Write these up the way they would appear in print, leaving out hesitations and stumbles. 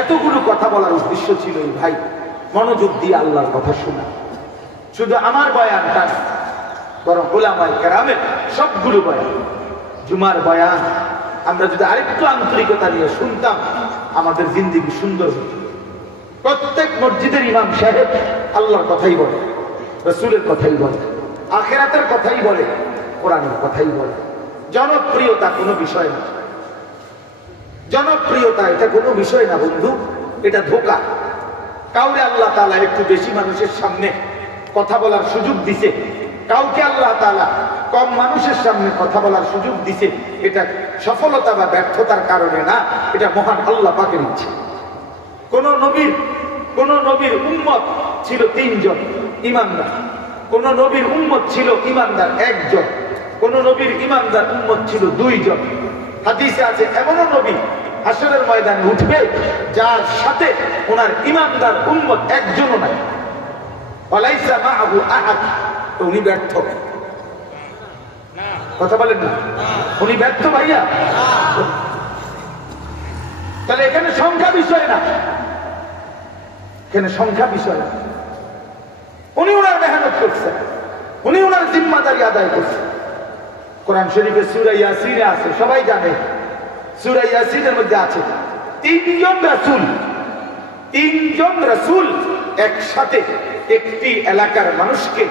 এতগুলো কথা বলার উদ্দেশ্য ছিল এই ভাই মনোযোগ দিয়ে আল্লাহর কথা শোনা। শুধু আমার বয়ানটা বরং উলামায়ে কেরামের সবগুলো বয়ান, জুমার বয়ান আমরা যদি আরেকটু আন্তরিকতা নিয়ে শুনতাম আমাদের জিন্দেগি সুন্দর হতো। প্রত্যেক মসজিদের ইমাম সাহেব আল্লাহর কথাই বলে, রাসূলের কথাই বলে, আখিরাতের কথাই বলে, কোরআনের কথাই বলে। জনপ্রিয়তা কোনো বিষয় না, জনপ্রিয়তা এটা কোনো বিষয় না বন্ধু, এটা ধোঁকা। কাউকে আল্লাহ তাআলা একটু বেশি মানুষের সামনে কথা বলার সুযোগ দিছে, কাউকে আল্লাহ তাআলা কম মানুষের সামনে কথা বলার সুযোগ দিছে। এটা সফলতা বা ব্যর্থতার কারণে না, এটা মহান আল্লাহ পাকের ইচ্ছা। কোন নবীর উম্মত ছিল 3 জন ঈমানদার, কোন নবীর উম্মত ছিল ঈমানদার 1 জন, কোন নবীর ঈমানদার উম্মত ছিল 2 জন। হাদিসে আছে এমনও নবী হাসরের ময়দানে উঠবে যার সাথে ওনার ঈমানদার উম্মত 1 জনও নাই, ওয়ালাইসা মাআহু আহাদ। তো উনি ব্যর্থ, কথা বলেন না, উনি ব্যর্থ ভাইয়া। তাহলে এখানে সংখ্যা বিষয় না, এখানে সংখ্যা বিষয় না। উনি ওনার মেহনত করছেন, উনি ওনার জিম্মাদারি আদায় করছেন। কোরআন শরীফে সূরা ইয়াসিনে আছে, সবাই জানে সূরা ইয়াসিনের মধ্যে আছে 3 জন রাসূল একসাথে একটি এলাকার মানুষকে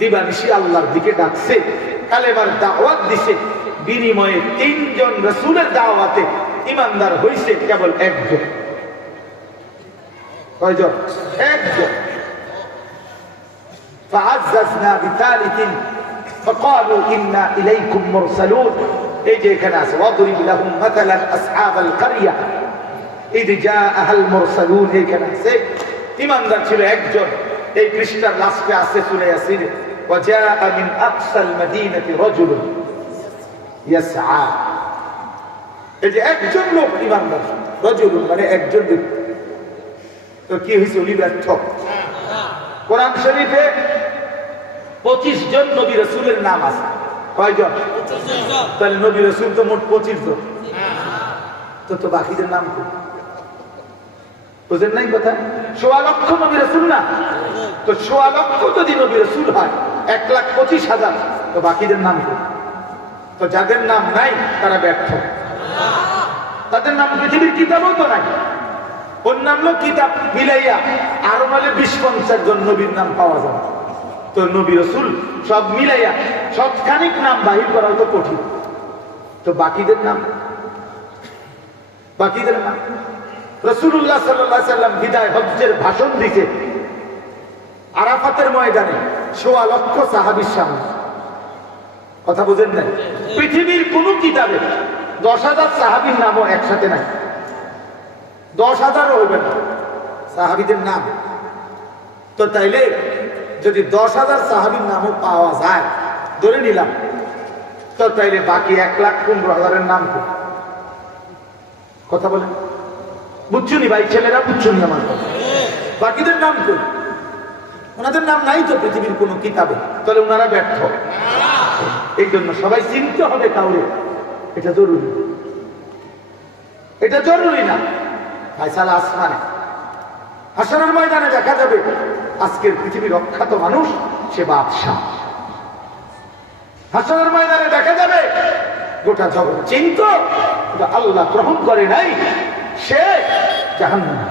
দিবানিশি আল্লাহর দিকে ডাকছে, কালেমার দাওয়াত দিছে। বিনিময়ে 3 জন রাসূলের দাওয়াতে ঈমানদার হইছে কেবল 1 জন। কয়জন? 1 জন। فعززنا بثالث فقالوا إنا إليكم مرسلون। এই যে এখানে আছে ওয়াদরিব লাহুম মাতালান আসহাবাল কারিয়া ইয জাআহাল মুরসালুন। এখানে আছে ঈমানদার ছিল 1 জন। এই পৃষ্ঠার লাস্টে আছে সূরা ইয়াসিন ওয়া জাআ মিন আকসাল মাদিনাতি রাজুলুন ইয়াসআ। এই যে 1 জন লোক ঈমানদার, রাজুলুন মানে 1 জন ব্যক্তি। তো কি হইছে? উনি ব্যর্থ। কোরআন শরীফে 25 জন নবী রাসূলের নাম আছে। কয়জন? 25 জন। তাহলে নবী রাসূল তো মোট 25 জন। তো বাকিদের নাম কি? বুঝেন নাই কথা? 1.25 লক্ষ নবী রাসূল না? তো 1.25 লক্ষ যদি নবী রাসূল হয় 1,25,000, তো বাকিদের নাম কি? তো যাদের নাম নাই তারা ব্যর্থ। তাদের নাম পৃথিবীর কিতাবও তো নাই। অন্যান্য কিতাব মিলাইয়া আরো নাহলে 20-50 জন নবীর নাম পাওয়া যায়। তো নবী রাসূল সব মিলাইয়া সৎখানিক নাম বাহির করা তো কঠিন। তো বাকিদের নাম রাসূলুল্লাহ সাল্লাল্লাহু আলাইহি সাল্লাম বিদায় হজ্জের ভাষণ দিতে আরাফাতের ময়দানে 1.25 লক্ষ সাহাবীর সামনে। কথা বুঝেন না? পৃথিবীর কোন কিতাবে 10,000 সাহাবীর নামও একসাথে নাই, 10,000ও হবে না সাহাবীদের নাম। তো তাইলে যদি 10,000 সাহাবীর নামও পাওয়া যায় ধরে নিলাম, তো তাইলে বাকি 1,15,000-এর নাম কি? কথা বলেন, বুঝছুনি ভাই? ছেলেরা বুঝছুনি আমার কথা? বাকিদের নাম কি? ওনাদের নাম নাই তো পৃথিবীর কোন কিতাবে। তাহলে ওনারা ব্যর্থ। এই জন্য সবাই চিনতে হবে কাউরে, এটা জরুরি। এটা জরুরি না ফায়সালা আসমানে। হাসরের ময়দানে দেখা যাবে আজকের পৃথিবীর অখ্যাত মানুষ সে বাদশা। হাসরের ময়দানে দেখা যাবে গোটা জগৎ চিন্ত, আল্লাহ গ্রহণ করে নাই, সে জাহান্নামী।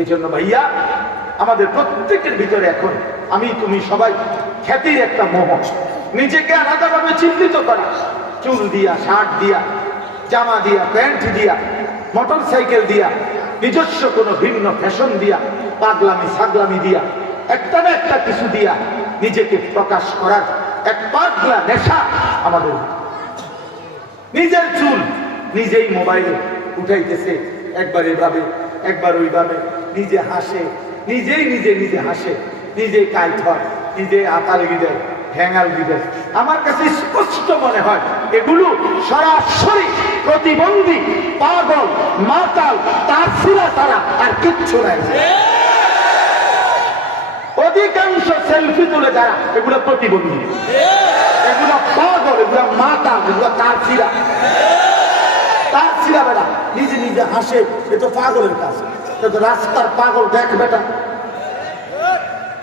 এই জন্য ভাইয়া আমাদের প্রত্যেকের ভিতরে এখন আমি তুমি সবাই খ্যাতির একটা মোহ, নিজেকে আলাদাভাবে চিহ্নিত করা, চুল দিয়া, শার্ট দিয়া, জামা দিয়া, প্যান্ট দিয়া, মোটর সাইকেল দিয়া, নিজস্ব কোনো ভিন্ন ফ্যাশন দিয়া, পাগলামি ছাগলামি দিয়া, একটা না একটা কিছু দিয়া নিজেকে প্রকাশ করার এক পাগলা নেশা আমাদের। নিজের চুল নিজেই মোবাইলে উঠাইতেছে, একবার এভাবে একবার ওইভাবে, নিজে হাসে, নিজে হাসে, নিজে কাইট হয়, নিজে আতাল গিদেয়, হ্যাঙ্গাল গিদেয়। আমার কাছে স্পষ্ট মনে হয় এগুলো সরাসরি প্রতিবন্ধী, পাগল, মাতাল, তাফসিরা তারা আর কিচ্ছু নাই। অধিকাংশ সেলফি তুলে যারা, এগুলো প্রতিবন্ধী, এগুলো পাগল, এগুলো মাতাল, এগুলো তাফসিরা। তার ছিলাবে না, নিজে নিজে হাসে, এ তো পাগলের কাজ। তো রাস্তার পাগল দেখ বেটা,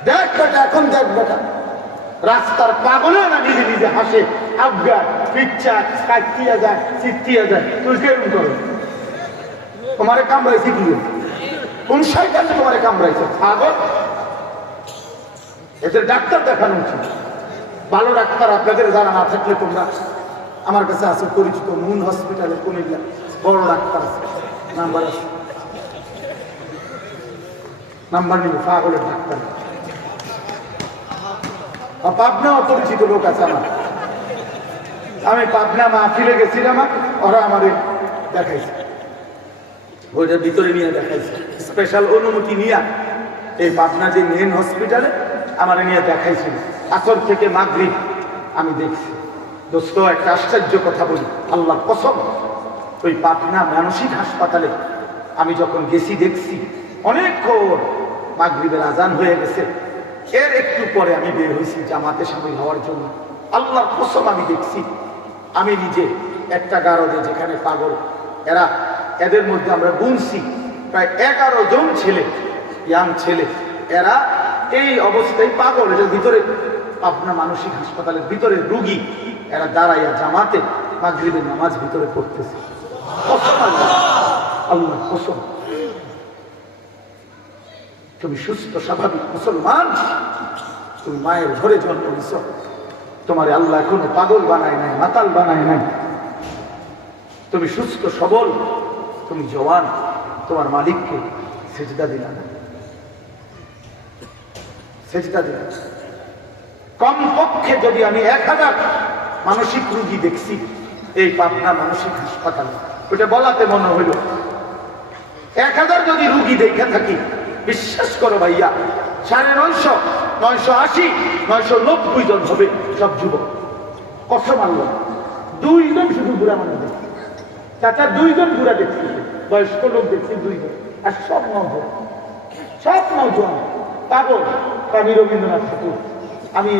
দেখ বেটা, এখন দেখ বেটা, রাস্তার পাগলেও না নিজে নিজে হাসে, আবগার পিচ্ছা কাটিয়া যায়, চিত্তিয়া যায়। তুই কেমন করো? তোমারে কামড়াইছে কি? কোন শয়তান তোমারে কামড়াইছে? পাগল। এদের ডাক্তার দেখানো উচিত। ভালো ডাক্তার আপনাদের যারা না থাকলে তোমরা আমার কাছে আছে পরিচিত মুন হসপিটালে কুমিল্লা বড় ডাক্তার আছে, নাম্বার আছে, নাম্বার নিবে। পাগলের ডাক্তার পাবনাও পরিচিত লোক আছে আমার। আমি পাবনা মাহফিলে গেছিলাম, ওরা আমারে দেখাইছে, ওইটার ভিতরে নিয়ে দেখাইছে, স্পেশাল অনুমতি নিয়ে এই পাবনা যে মেন হসপিটালে আমার নিয়ে দেখাইছিল। আসর থেকে মাগরিব আমি দেখছি। দোস্ত, একটা আশ্চর্য কথা বলি, আল্লাহ কসম, ওই পাবনা মানসিক হাসপাতালে আমি যখন গেছি দেখছি অনেকক্ষণ, মাগরিবের আজান হয়ে গেছে, এর একটু পরে আমি বের হয়েছি জামাতে সামিল হওয়ার জন্য। আল্লাহর কসম আমি দেখছি, আমি নিজে একটা গারদে যেখানে পাগল এরা, এদের মধ্যে আমরা গুনছি প্রায় 11 জন ছেলে, ইয়াং ছেলে, এরা এই অবস্থায় পাগল। এটার ভিতরে পাবনা মানসিক হাসপাতালের ভিতরে রুগী, এরা দাঁড়াইয়া জামাতে মাগরিবের নামাজ ভিতরে পড়তেছে। কসম আল্লাহ, আল্লাহ কসম। তুমি সুস্থ স্বাভাবিক মুসলমান, তুমি মায়ের ঘরে জন্ম নিছ, তোমার আল্লাহ এখনো পাগল বানায় নাই, মাতাল বানায় নাই। তুমি সুস্থ সবল, তুমি জওয়ান, তোমার মালিককে সেজদা দিলা না, সেজদা দিলা। কমপক্ষে যদি আমি 1000 মানসিক রোগী দেখছি এই পাবনা মানসিক হাসপাতালে, ওটা বলাতে মনে হইল 1000 যদি রোগী দেখে থাকি, বিশ্বাস করো ভাইয়া 950, 980, 990 জন হবে, সব যুবক। কসম আল্লাহ, 2 জন শুধু বুড়া মানুষ দেখছি, চাচা 2 জন বুড়া দেখছি, বয়স্ক লোক দেখছি 2 জন, আর সব নওজোয়ান, সব নওজোয়ান পাগল। আমি রবীন্দ্রনাথ ঠাকুর, আমি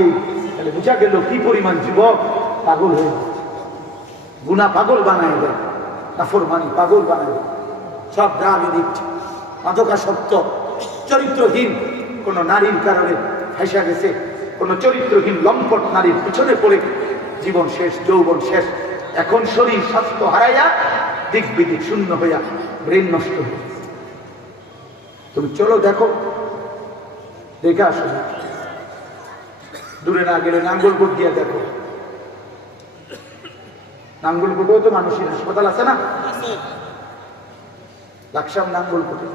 এই বুঝা গেল কি পরিমাণ যুবক পাগল হয়ে যাচ্ছে। গুনাহ পাগল বানায় দেয়, নাফরমানি পাগল বানায়, সব গ্রামে দিচ্ছে, মাদকাসক্ত, চরিত্রহীন কোন নারীর কারণে ফাঁসা গেছে, কোন চরিত্রহীন লম্পট নারীর পিছনে পড়ে জীবন শেষ, যৌবন শেষ। এখন শরীর স্বাস্থ্য হারাইয়া দিক বিদিক শূন্য হইয়া ব্রেন নষ্ট হয়ে। তুমি চলো দেখো, দেখে আসো, দূরে না গেলে নাঙ্গলকোট দিয়ে দেখো, নাঙ্গলকোটেও তো মানসিক হাসপাতাল আছে না, লাকসাম নাঙ্গলকোটে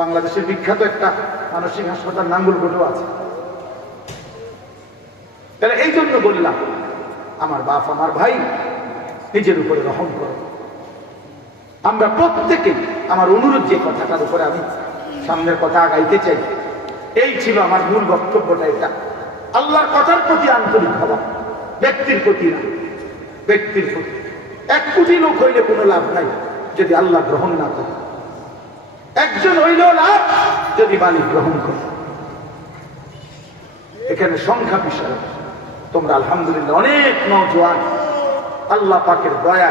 বাংলাদেশের বিখ্যাত একটা মানসিক হাসপাতাল নাঙ্গলকোটেও আছে। তাহলে এই জন্য বললাম, আমার বাপ আমার ভাই, নিজের উপরে রহম করো। আমরা প্রত্যেকে, আমার অনুরোধ যে কথাটার উপরে আমি সামনের কথা আগাইতে চাই, এই ছিল আমার মূল বক্তব্যটা। এটা আল্লাহর কথার প্রতি আন্তরিক হওয়া, ব্যক্তির প্রতি না, ব্যক্তির প্রতি। 1 কোটি লোক হইলে কোনো লাভ নাই যদি আল্লাহ গ্রহণ না করে, একজন হইলেও লাভ যদি মালিক গ্রহণ করে। এখানে সংখ্যা বিষয়, তোমরা আলহামদুলিল্লাহ অনেক নওজোয়ান আল্লাহ পাকের দয়া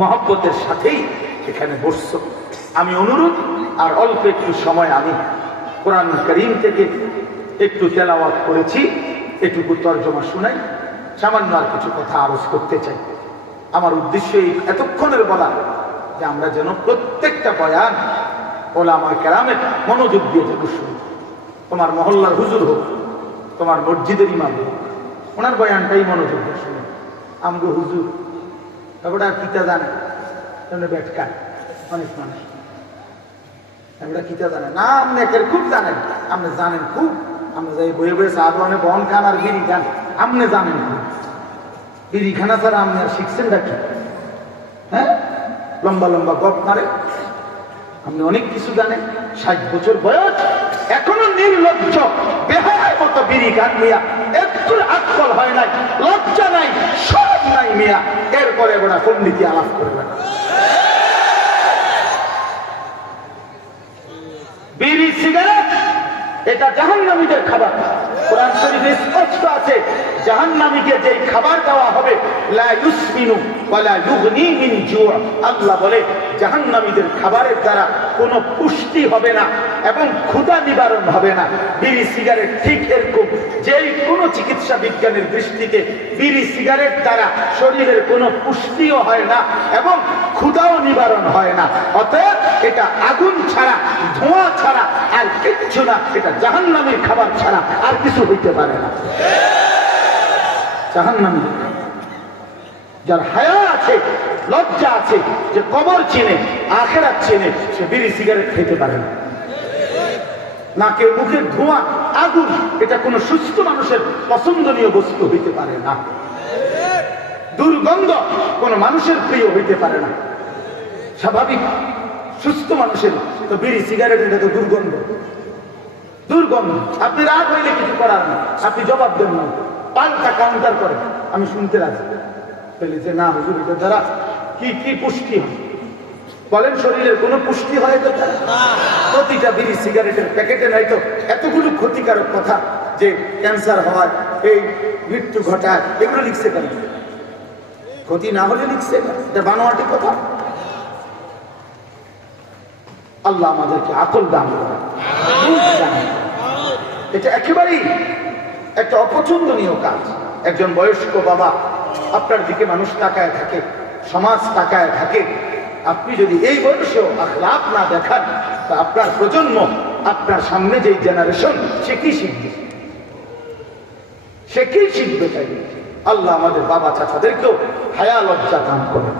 মহব্বতের সাথেই এখানে বসছো। আমি অনুরোধ, আর অল্প একটু সময় আমি কোরআন কারীম থেকে একটু তেলাওয়াত করেছি, এটুকু তর্জমা শুনাই, সামান্য আর কিছু কথা আরোজ করতে চাই। আমার উদ্দেশ্য এই এতক্ষণের বলা যে আমরা যেন প্রত্যেকটা বয়ান ওলামা কেরামের মনোযোগ দিয়ে যেন শুনি। তোমার মহল্লার হুজুর হোক, তোমার মসজিদের ইমাম হোক, ওনার বয়ানটাই মনোযোগ দিয়ে শুনি। আমগো হুজুর ওটা কিতা জানে, ব্যাটকার অনেক মানুষ আমরা কিতা জানে না, আপনি একের খুব জানেন, আপনি জানেন খুব, আপনি যাই বয়ে বয়ে সাহায্যে বহন খান আর বিড়ি খান, আপনি জানেন খুব। বিড়ি খানা ছাড়া আপনি আর শিখছেন নাকি? হ্যাঁ, লম্বা লম্বা গপ মারে, আপনি অনেক কিছু জানেন। 60 বছর বয়স, এখনো নির্লজ্জ বেহায়ের মতো বিড়ি খান মিয়া, একটু আকল হয় নাই, লজ্জা নাই, সব নাই মিয়া। এরপরে ওরা পণ্ডিতি আলাপ করবে না। বিড়ি সিগারেট এটা জাহান্নামীদের খাবার। কোরআন শরীফে স্পষ্ট আছে, জাহান্নামীকে যেই খাবার দেওয়া হবে, লা ইউসমিনু ওয়ালা ইউগনি মিন জু'। আল্লাহ বলে জাহান্নামীদের খাবারের দ্বারা কোনো পুষ্টি হবে না এবং ক্ষুধা নিবারণ হবে না। বিড়ি সিগারেট ঠিক এরকম, যেই কোনো চিকিৎসা বিজ্ঞানের দৃষ্টিতে বিড়ি সিগারেট দ্বারা শরীরের কোনো পুষ্টিও হয় না এবং ক্ষুধাও নিবারণ হয় না। অতএব এটা আগুন ছাড়া, ধোঁয়া ছাড়া আর কিচ্ছু না, এটা জাহান্নামীর খাবার ছাড়া আর কিছু হইতে পারে না। জাহান্নামীর যার হায়া আছে, লজ্জা আছে, যে কবর চেনে, আখিরাত চেনে, সে বিড়ি সিগারেট খেতে পারে না। নাকের মুখের ধোঁয়া, আগুন, এটা কোনো সুস্থ মানুষের পছন্দনীয় বস্তু হইতে পারে না। দুর্গন্ধ কোন মানুষের প্রিয় হইতে পারে না। স্বাভাবিক সুস্থ মানুষের তো বিড়ি সিগারেট এটা তো দুর্গন্ধ, দুর্গন্ধ। আপনি রাগ হইলে কিছু করার না, আপনি জবাব দেন না, পাল্টা কাউন্টার করেন, আমি শুনতে রাজি। বলে যে না হুজুর, এটা দ্বারা কি কি পুষ্টি হয়? বলেন শরীরের কোনো পুষ্টি হয় তো? প্রতিটা বিড়ি সিগারেটের প্যাকেটে নাই তো এতগুলো ক্ষতিকারক কথা, যে ক্যান্সার হয়, এই মৃত্যু ঘটায়, এগুলো লিখছে কেন? ক্ষতি না হলে লিখছে না, এটা বানোয়াটি কথা। আল্লাহ আমাদেরকে আকল দান করেন। এটা একেবারেই একটা অপছন্দনীয় কাজ। একজন বয়স্ক বাবা, আপনার দিকে মানুষ তাকায় থাকে, সমাজ তাকায় থাকে, আপনি যদি এই বয়সেও আখলাক না দেখান, তা আপনার প্রজন্ম, আপনার সামনে যে জেনারেশন, সে কি শিখবে? সে কি শিখবে? তাই আল্লাহ আমাদের বাবা চাচাদেরকেও হায়া লজ্জা দান করেন।